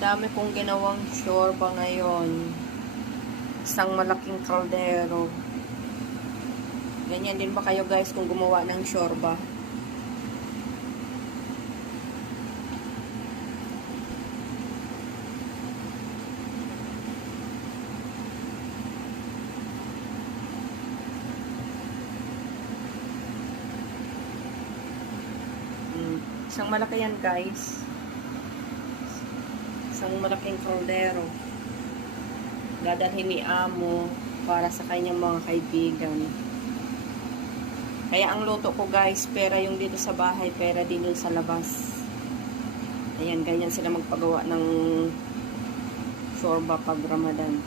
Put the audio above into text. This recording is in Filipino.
dami kong ginawang shorba ngayon. Isang malaking kaldero. Ganyan din ba kayo guys kung gumawa ng shorba? Isang malaki yan guys. Isang malaking kaldero. Dadalhin ni amo para sa kanyang mga kaibigan. Kaya ang luto ko guys, pera yung dito sa bahay, pera din yung sa labas. Ayan, ganyan sila magpagawa ng shorba pag Ramadan.